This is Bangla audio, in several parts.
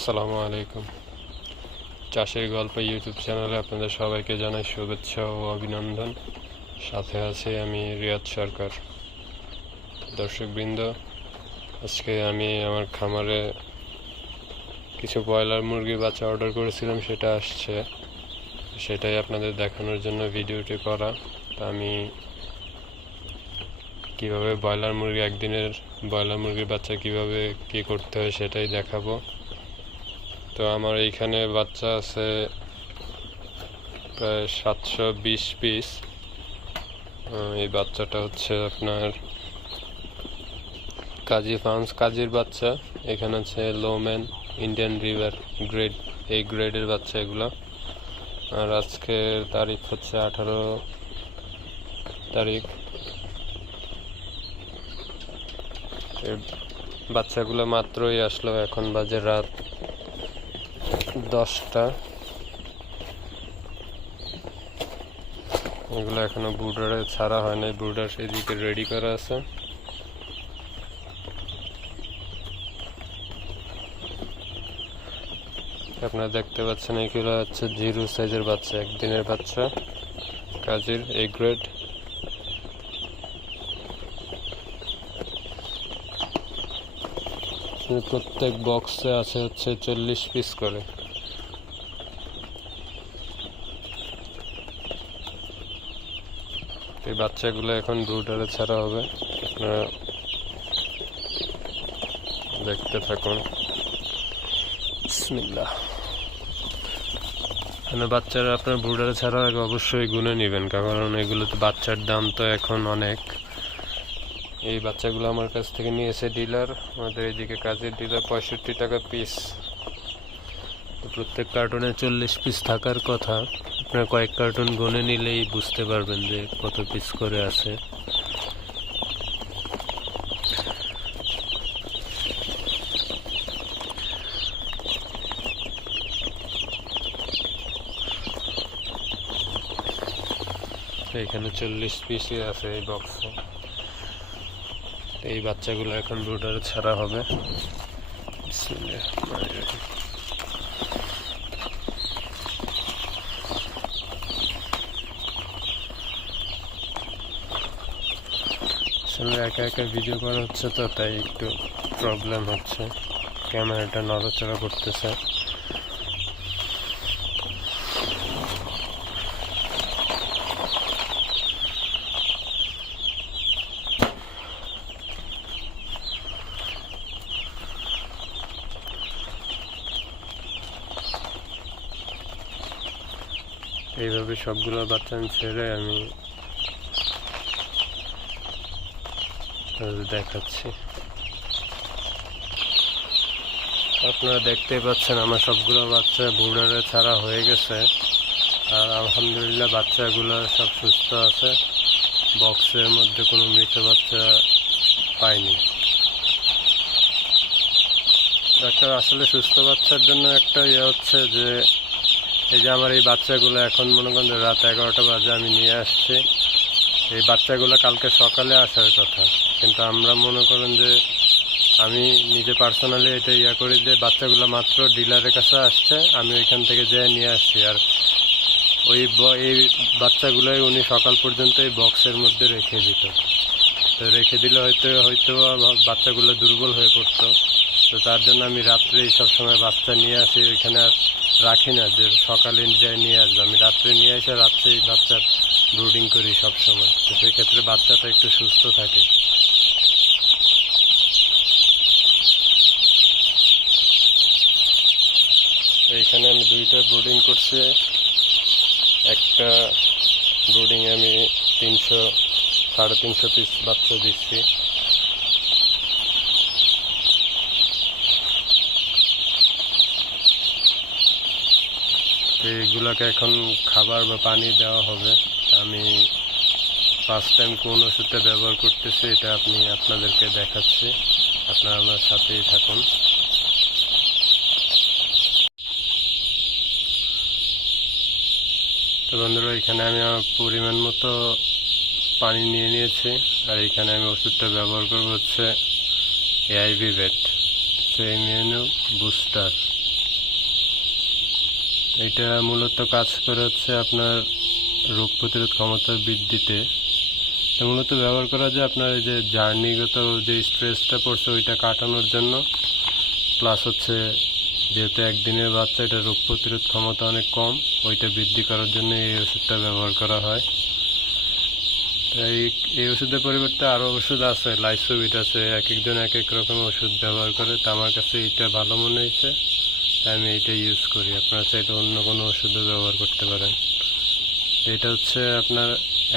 আসসালামু আলাইকুম। চাষের গল্প ইউটিউব চ্যানেলে আপনাদের সবাইকে জানাই শুভেচ্ছা ও অভিনন্দন। সাথে আছে আমি রিয়াদ সরকার। দর্শকবৃন্দ, আজকে আমি আমার খামারে কিছু ব্রয়লার মুরগির বাচ্চা অর্ডার করেছিলাম, সেটা আসছে। সেটাই আপনাদের দেখানোর জন্য ভিডিওটি করা। তা আমি কীভাবে একদিনের ব্রয়লার মুরগির বাচ্চা কীভাবে কী করতে হয় সেটাই দেখাবো। তো আমার এইখানে বাচ্চা আছে প্রায় 720 পিস। এই বাচ্চাটা হচ্ছে আপনার কাজীর বাচ্চা। এখানে আছে লোম্যান, ইন্ডিয়ান রিভার গ্রেড, এই গ্রেডের বাচ্চা এগুলো। আর আজকের তারিখ হচ্ছে 18 তারিখ। এই বাচ্চাগুলো মাত্রই আসলো, এখন বাজে রাত 10টা। এগুলো এখনো ব্রুডারে ছাড়া হয় নাই, ব্রুডার সেদিকে রেডি করা আছে। আপনারা দেখতে পাচ্ছেন এগুলো হচ্ছে 0 সাইজের বাচ্চা, একদিনের বাচ্চা, কাজীর এই গ্রেড। প্রত্যেক বক্সে আছে হচ্ছে 40 পিস করে। এই বাচ্চাগুলো এখন ব্রুডারে ছাড়া হবে, আপনারা দেখতে থাকুন। বিসমিল্লাহ। বাচ্চারা আপনার ব্রুডারে ছাড়ার আগে অবশ্যই গুনে নেবেন, কারণ এগুলোতে বাচ্চার দাম তো এখন অনেক। এই বাচ্চাগুলো আমার কাছ থেকে নিয়েছে ডিলার, আমাদের এইদিকে কাজের ডিলার, 65 টাকা পিস। প্রত্যেক কার্টুনে 40 পিস থাকার কথা। আপনার কয়েক কার্টুন গুনে নিলেই বুঝতে পারবেন যে কত পিস করে আছে। এখানে 40 পিসই আছে এই বক্সে। এই বাচ্চাগুলো এখন ব্রুডারে ছাড়া হবে। একা একা ভিডিও করা হচ্ছে, তো তাই একটু প্রবলেম হচ্ছে, ক্যামেরাটা নড়াচড়া করতেছে। এইভাবে সবগুলো বাচ্চা ছেড়ে আমি দেখাচ্ছি। আপনারা দেখতেই পাচ্ছেন আমার সবগুলো বাচ্চা ব্রুডারে ছাড়া হয়ে গেছে। আর আলহামদুলিল্লাহ বাচ্চাগুলো সব সুস্থ আছে, বক্সের মধ্যে কোনো মৃত বাচ্চা পাইনি। ডাক্তার আসলে সুস্থ বাচ্চার জন্য একটা হচ্ছে যে এই যে আমার এই বাচ্চাগুলো এখন মনে করেন রাত 11টা বাজে আমি নিয়ে আসছি। এই বাচ্চাগুলো কালকে সকালে আসার কথা, কিন্তু আমরা মনে করেন যে আমি নিজে পার্সোনালি এটা করি যে বাচ্চাগুলো মাত্র ডিলারের কাছে আসছে, আমি ওইখান থেকে যেয়ে নিয়ে আসছি। আর এই বাচ্চাগুলোই উনি সকাল পর্যন্ত এই বক্সের মধ্যে রেখে দিত। তো রেখে দিলে হয়তো বাচ্চাগুলো দুর্বল হয়ে পড়তো। তো তার জন্য আমি রাত্রে সবসময় বাচ্চা নিয়ে আসি, ওইখানে আর রাখি না যে সকালে যাই নিয়ে আসবো। আমি রাত্রে নিয়ে এসে রাত্রেই বাচ্চার ব্রুডিং করি সবসময়। তো সেক্ষেত্রে বাচ্চাটা একটু সুস্থ থাকে। এইখানে আমি 2টা ব্রুডিং করছি। একটা ব্রুডিংয়ে আমি 300-350 পিস বাচ্চা দিচ্ছি। এইগুলোকে এখন খাবার বা পানি দেওয়া হবে। আমি ফার্স্ট টাইম কোন ওষুধটা ব্যবহার করতেছি এটা আপনাদেরকে দেখাচ্ছি, আপনারা আমার সাথেই থাকুন। তো বন্ধুরা, এখানে আমি আমার পরিমাণ মতো পানি নিয়ে নিয়েছি। আর এখানে আমি ওষুধটা ব্যবহার করব হচ্ছে AIV ভেট, ইমিউনো বুস্টার। এটা মূলত কাজ করে হচ্ছে আপনার রোগ প্রতিরোধ ক্ষমতা বৃদ্ধিতে। এটা মূলত ব্যবহার করা যায় আপনার এই যে জার্নিগত যে স্ট্রেসটা পড়ছে ওইটা কাটানোর জন্য, প্লাস হচ্ছে যেহেতু একদিনের বাচ্চা, এটা রোগ প্রতিরোধ ক্ষমতা অনেক কম, ওইটা বৃদ্ধি করার জন্য এই ওষুধটা ব্যবহার করা হয়। তাই এই ওষুধের পরিবর্তে আরও ওষুধ আছে, লাইসোভিট আছে, এক একজন এক এক রকম ওষুধ ব্যবহার করে। তা আমার কাছে এইটা ভালো মনে হয়েছে, তাই আমি এইটা ইউজ করি। আপনারা চাইলে অন্য কোনো ওষুধও ব্যবহার করতে পারেন। এটা হচ্ছে আপনার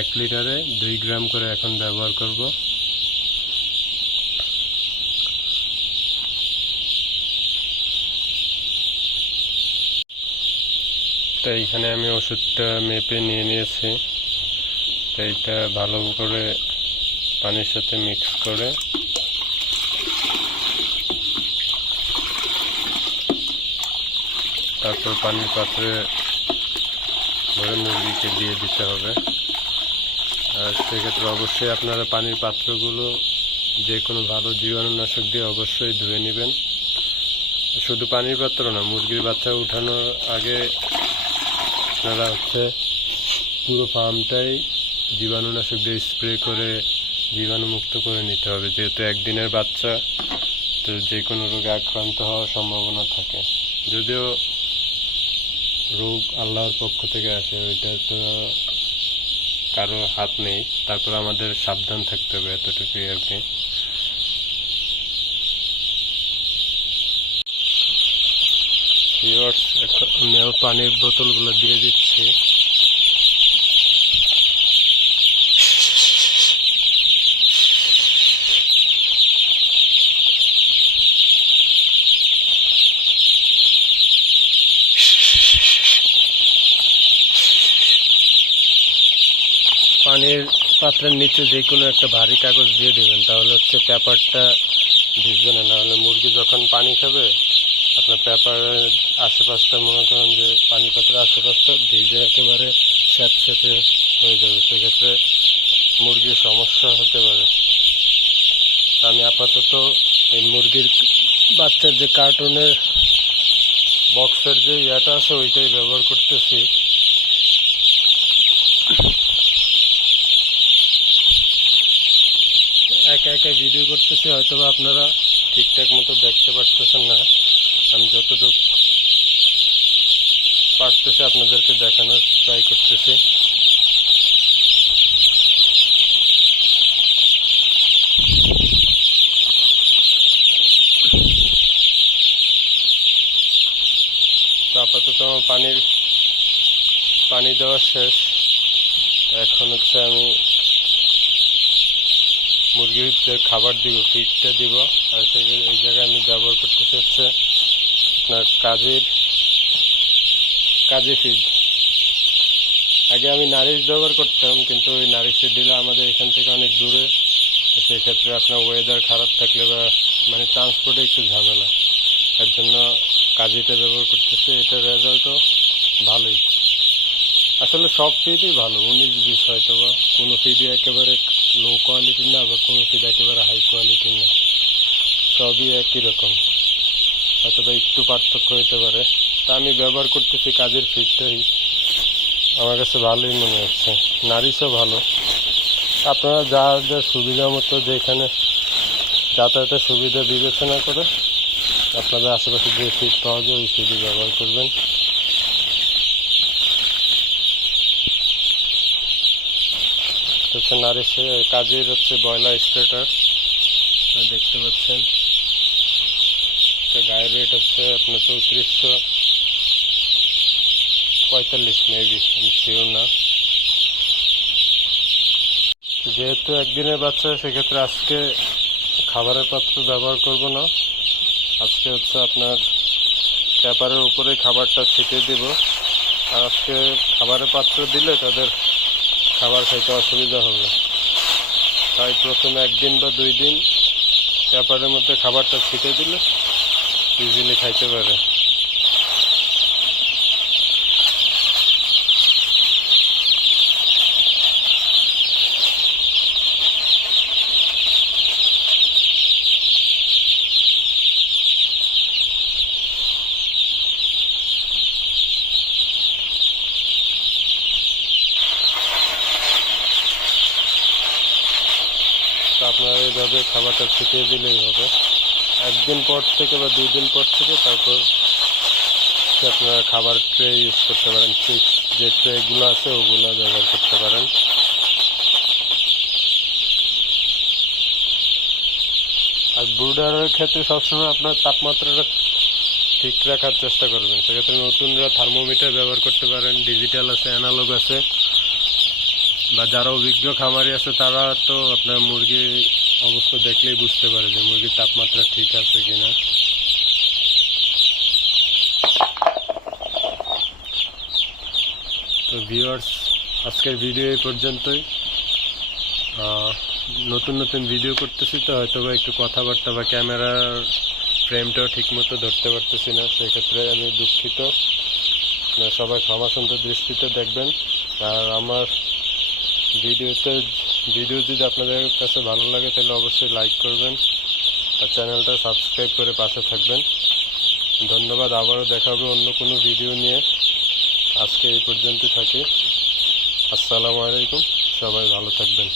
1 লিটারে 2 গ্রাম করে এখন ব্যবহার করব। তাই এখানে আমি ওষুধটা মেপে নিয়ে নিয়েছি। তাই এটা ভালো করে পানির সাথে মিক্স করে তারপর পানির পাত্রে ভরে মুরগিকে দিয়ে দিতে হবে। আর সেক্ষেত্রে অবশ্যই আপনারা পানির পাত্রগুলো যে কোনো ভালো জীবাণুনাশক দিয়ে অবশ্যই ধুয়ে নেবেন। শুধু পানির পাত্র না, মুরগির বাচ্চা উঠানোর আগে আপনারা হচ্ছে পুরো ফার্মটাই জীবাণুনাশক দিয়ে স্প্রে করে জীবাণুমুক্ত করে নিতে হবে। যেহেতু একদিনের বাচ্চা, তো যে কোনো রোগে আক্রান্ত হওয়ার সম্ভাবনা থাকে। যদিও রোগ আল্লাহর পক্ষ থেকে আসে, ওইটা তো কারো হাত নেই, তারপর আমাদের সাবধান থাকতে হবে, এতটুকুই আর কি। এখন আমি পানির বোতলগুলো দিয়ে দিচ্ছি। পানির পাত্রের নিচে যে কোনো একটা ভারী কাগজ দিয়ে দেবেন, তাহলে হচ্ছে পেপারটা ভিজবে না। নাহলে মুরগি যখন পানি খাবে, আপনার পেপারের আশেপাশটা মনে করেন যে পানি পাত্রের আশেপাশটা ভিজে একেবারে স্যাঁতস্যাঁতে হয়ে যাবে, সেক্ষেত্রে মুরগির সমস্যা হতে পারে। আমি আপাতত এই মুরগির বাচ্চার যে কার্টুনের বক্সের যে ইয়াটা আছে ওইটাই ব্যবহার করতেছি। একা একা ভিডিও করতেছি, হয়তো বা আপনারা ঠিকঠাক মতো দেখতে পারতেছেন না। আমি যতটুকু পারতেছি আপনাদেরকে দেখানোর ট্রাই করতেছি। তো আপাতত আমার পানি দেওয়া শেষ। এখন হচ্ছে আমি মুরগির যে খাবার দিব, ফিডটা দিব। আর এই জায়গায় আমি ব্যবহার করতেছি হচ্ছে আপনার কাজী ফিড। আগে আমি নারিশ ব্যবহার করতাম, কিন্তু ওই নারিশে দিলে আমাদের এখান থেকে অনেক দূরে, তো সেক্ষেত্রে আপনার ওয়েদার খারাপ থাকলে বা মানে ট্রান্সপোর্টে একটু ঝামেলা, এর জন্য কাজীটা ব্যবহার করতেছি। এটার রেজাল্টও ভালোই। আসলে সব ফিডই ভালো, 19-20 হয়তো বা কোনো ফিডই একেবারে লো কোয়ালিটির না, বা কোনো ফিড একেবারে হাই কোয়ালিটির না, সবই একই রকম, হয়তো বা একটু পার্থক্য হতে পারে। তা আমি ব্যবহার করতেছি কাজের ফিডটাই, আমার কাছে ভালোই মনে হচ্ছে। নারিশও ভালো। আপনারা যার যা সুবিধা মতো যেখানে যাতায়াতের সুবিধা বিবেচনা করে আপনাদের আশেপাশে যে ফিড পাওয়া যায় ওই ফিডই ব্যবহার করবেন। হচ্ছে নারিশে কাজের হচ্ছে ব্রয়লার স্ট্রেটার, দেখতে পাচ্ছেন। গায়ের রেট হচ্ছে আপনার 3445 মেবি, আমি শিওর না। যেহেতু একদিনের বাচ্চা, সেক্ষেত্রে আজকে খাবারের পাত্র ব্যবহার করব না। আজকে হচ্ছে আপনার পেপারের উপরেই খাবারটা ছিটিয়ে দিব। আর আজকে খাবারের পাত্র দিলে তাদের খাবার খাইতে অসুবিধা হবে, তাই প্রথমে 1 দিন বা 2 দিন পেপারের মধ্যে খাবারটা ছিটিয়ে দিলে ইজিলি খাইতে পারে। এইভাবে খাবারটা ছিটিয়ে দিলেই হবে। একদিন পর থেকে বা 2 দিন পর থেকে তারপর আপনারা খাবার ট্রে ইউজ করতে পারেন, চিপস যে ট্রেগুলো আছে ওগুলো ব্যবহার করতে পারেন। আর ব্রুডারের ক্ষেত্রে সবসময় আপনার তাপমাত্রাটা ঠিক রাখার চেষ্টা করবেন। সেক্ষেত্রে নতুনরা থার্মোমিটার ব্যবহার করতে পারেন, ডিজিটাল আছে, অ্যানালগ আছে, বা যারা অভিজ্ঞ খামারি আছে তারা তো আপনার মুরগির অবস্থা দেখলেই বুঝতে পারে যে মুরগির তাপমাত্রা ঠিক আছে কিনা। তো ভিউয়ার্স, আজকের ভিডিও এই পর্যন্তই। নতুন নতুন ভিডিও করতেছি তো হয়তো বা একটু কথাবার্তা বা ক্যামেরার ফ্রেমটাও ঠিক মতো ধরতে পারতেছি না, সেক্ষেত্রে আমি দুঃখিত। সবাই ক্ষমা সুন্দর দৃষ্টিতে দেখবেন। আর আমার ভিডিও যদি আপনাদের কাছে ভালো লাগে তাহলে অবশ্যই লাইক করবেন আর চ্যানেলটা সাবস্ক্রাইব করে পাশে থাকবেন। ধন্যবাদ। আবারও দেখা হবে অন্য কোনো ভিডিও নিয়ে। আজকে এই পর্যন্ত থাকি। আসসালামু আলাইকুম, সবাই ভালো থাকবেন।